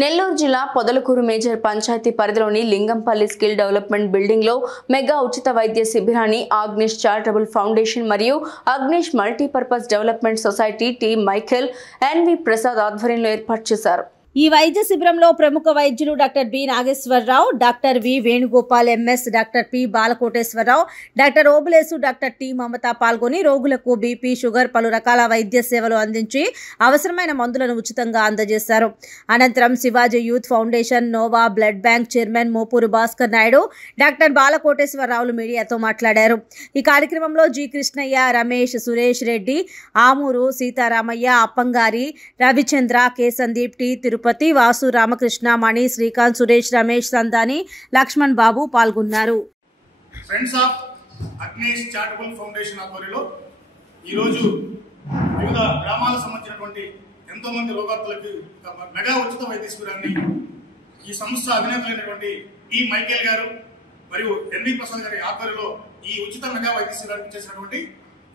నెల్లూరు జిల్లా పొదలకూరు మేజర్ పంచాయతీ పరిధిలోని Lingampalli skill development building లో మెగా ఉచిత వైద్య శిబిరాన్ని ఆగ్నేష్ చారిటబుల్ ఫౌండేషన్ మరియు Agnes multipurpose development society T Michael N V Prasad ఆధ్వర్యంలో ఏర్పాటు చేశారు। ఈ వైద్య శిబిరంలో ప్రముఖ వైద్యులు doctor B Nageswara Rao, doctor V Venugopal MS, doctor P Balakoteswara Rao, doctor Obulesu, doctor T Mamata పాల్గొని రోగులకు బీపీ, షుగర్, పలు రకాల వైద్య సేవలు అందించి అవసరమైన మందులను ఉచితంగా అందజేశారు। అనంతరం Shivaji youth foundation, Nova blood bank chairman Mopuru Bhaskar Naidu, doctor బాలకోటేశ్వరరావులు మీడియాతో మాట్లాడారు। ఈ కార్యక్రమంలో G Krishnaiah, Ramesh, Suresh Reddy, Amuru Sitaramaiah, Appangari, Ravichandra, K Sandeep, T Tirupati, Vasu, Ramakrishna, Mani, Srikanth, Suresh, Ramesh, Sandani, Lakshman Babu పాల్గొన్నారు। Friends of Agnes charitable foundation ఆధ్వర్యంలో ఈ రోజు వివిధ గ్రామాలకు సంబంధించినటువంటి ఎంతో మంది రోగాతులకు మెగా ఉచిత వైద్య శిబిరాన్ని ఈ సంస్థ అధినేతలైనటువంటి టి మైఖేల్ గారు మరియు ఎన్వి ప్రసాద్ గారి ఆధ్వర్యంలో ఈ ఉచిత మెగా వైద్య శిబిరాన్ని చేసినటువంటి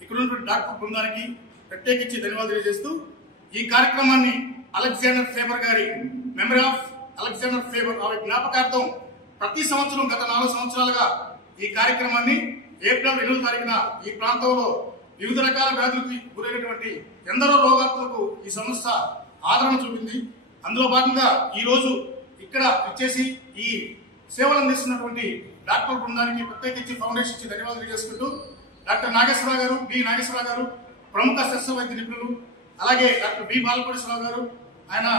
ఇక్కడ ఉన్నటువంటి డాక్టర్ బృందానికి ప్రత్యేకించి ధన్యవాదాలు తెలియజేస్తూ ఈ కార్యక్రమాన్ని అలెగ్జాండర్ ఫేబర్ గారి మెమరీ ఆఫ్ అలెగ్జాండర్ ఫేబర్ ఆమె జ్ఞాపకార్థం ప్రతి సంవత్సరం గత 4 సంవత్సరాలుగా ఈ కార్యక్రమాన్ని ఏప్రిల్ 2వ తారీఖున ఈ ప్రాంతంలో వివిధ రకాల వ్యాధులకు గురైనటువంటి ఎందరో రోగాలకు ఈ సంస్థ ఆదరణ చూపింది। అందులో భాగంగా ఈ రోజు ఇక్కడ ఇచ్చేసి ఈ సేవలు అందిస్తున్నటువంటి డాక్టర్ బృందానికి ప్రత్యేకించి ఫౌండేషన్ ఇచ్చి ధన్యవాదాలు చేసుకుంటూ డాక్టర్ నాగేశ్వరరావు గారు, బి నాగేశ్వరరావు గారు ప్రముఖ శస్త్ర వైద్య నిపుణులు, అలాగే డాక్టర్ బి బాలకోటేశ్వరరావు గారు ఆయన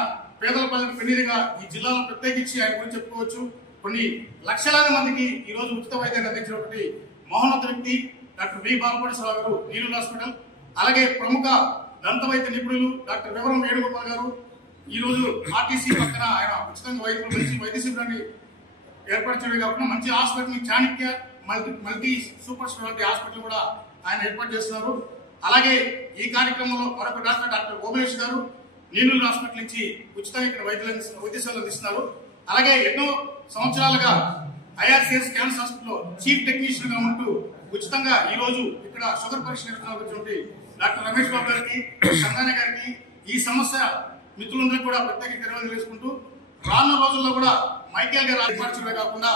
పేదల పల్లెని పెన్నిదిగా ఈ జిల్లాలో ప్రత్యేకించి ఆయన గురించి చెప్పుకోవచ్చు। కొన్ని లక్షలాది మందికి ఈ రోజు ఉచిత వైద్యాన్ని అందించినటువంటి మహోన్నత వ్యక్తి డాక్టర్ బి బాలకోటేశ్వరరావు గారు నీలూరు హాస్పిటల్, అలాగే ప్రముఖ దంత వైద్య నిపుణులు డాక్టర్ వివరం వేణుగోపాల్ గారు ఈ రోజు ఆర్టీసీ పక్కన ఆయన ఉచితంగా వైద్య శిబిరాన్ని ఏర్పాటు చేయడం కాకుండా మంచి hospital Chanakya multi super speciality hospital కూడా ఆయన ఏర్పాటు చేస్తున్నారు। అలాగే ఈ కార్యక్రమంలో మరొక డాక్టర్ ఓబులేష్ గారు నీలూరు హాస్పిటల్ నుంచి ఉచితంగా ఇక్కడ వైద్య సేవలు అందిస్తున్నారు। అలాగే ఎన్నో సంవత్సరాలుగా ఐఆర్సిఎస్ క్యాన్సర్ హాస్పిటల్లో చీఫ్ టెక్నీషియన్ గా ఉంటూ ఉచితంగా ఈ రోజు ఇక్కడ షుగర్ పరీక్ష నిర్వహించినటువంటి డాక్టర్ రమేష్ బాబు గారికి, సందాన గారికి, ఈ సమస్య మిత్రులందరికీ కూడా ప్రత్యేక ధన్యవాదాలు చేసుకుంటూ రానున్న రోజుల్లో కూడా మైఖేల్ గారు ఏర్పాటు చేయడమే కాకుండా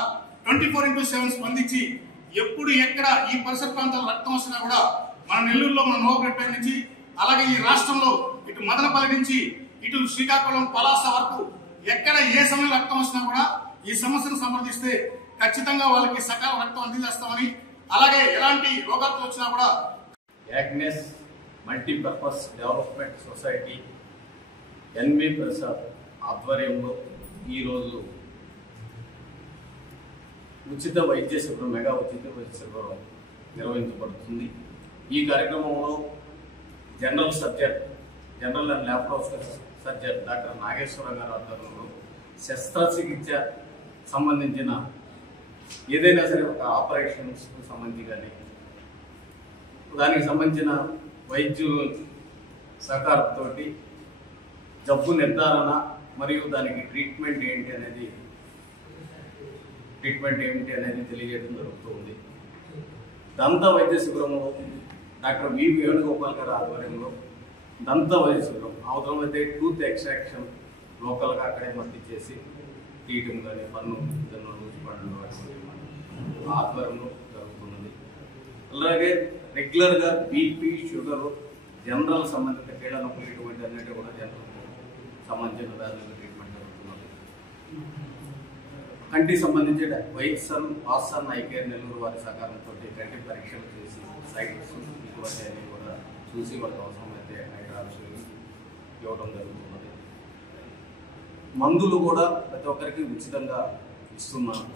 24/7 స్పందించి ఎప్పుడు ఎక్కడ ఈ పరిసర ప్రాంతాల్లో రక్తం వస్తున్నా కూడా మన నెల్లూరులో మన నోవా బ్లడ్ బ్యాంక్ నుంచి, అలాగే ఈ రాష్ట్రంలో ఇటు మదనపల్లి నుంచి ఇటు శ్రీకాకుళం, పలాస వరకు ఎక్కడ ఏ సమయంలో రక్తం వచ్చినా కూడా ఈ సమస్యను సమర్థిస్తే ఖచ్చితంగా వాళ్ళకి సకాల రక్తం అందజేస్తామని, అలాగే ఎలాంటి రోగాలు వచ్చినా కూడా Agnes multipurpose development society N V Prasad ఆధ్వర్యంలో ఈరోజు ఉచిత వైద్య శిబిరం, మెగా ఉచిత వైద్య శిబిరం నిర్వహించబడుతుంది। ఈ కార్యక్రమంలో general and laparoscopy surgeon doctor Nageswararao గారి ఆధ్వర్యంలో శస్త్రచికిత్స సంబంధించిన ఏదైనా సరే ఒక ఆపరేషన్స్కు సంబంధించి కానీ దానికి సంబంధించిన వైద్యుల సహకారంతో జబ్బు నిర్ధారణ మరియు దానికి ట్రీట్మెంట్ ఏమిటి అనేది తెలియజేయడం జరుగుతుంది। దంత వైద్య శిబిరంలో డాక్టర్ వి వేణుగోపాల్ గారి ఆధ్వర్యంలో దంత వైద్య శిబిరం అవసరమైతే టూత్ ఎక్స్ట్రాక్షన్ లోకల్గా అక్కడే మట్టి చేసి తీయటం కానీ పన్ను పండ్లు ఆధ్వర్యంలో జరుగుతున్నది। అలాగే రెగ్యులర్గా బీపీ, షుగర్, జనరల్ సంబంధిత కీళ్ళ నొప్పులు ఇటువంటి అన్నిటి కూడా జనరల్ సంబంధించిన వ్యాధులకు ట్రీట్మెంట్ జరుగుతున్నది। కంటికి సంబంధించి వైఎస్ఆర్ వాసన్ ఐ కేర్ నెల్లూరు వారి సహకారంతో కంటి పరీక్షలు చేసి సైట్స్ ఇటువంటి అన్ని కూడా చూసి వాళ్ళకి అవసరమైతే హైడ్రాప్స్ ఇవ్వడం జరుగుతున్నది। మందులు కూడా ప్రతి ఒక్కరికి ఉచితంగా ఇస్తున్నారు।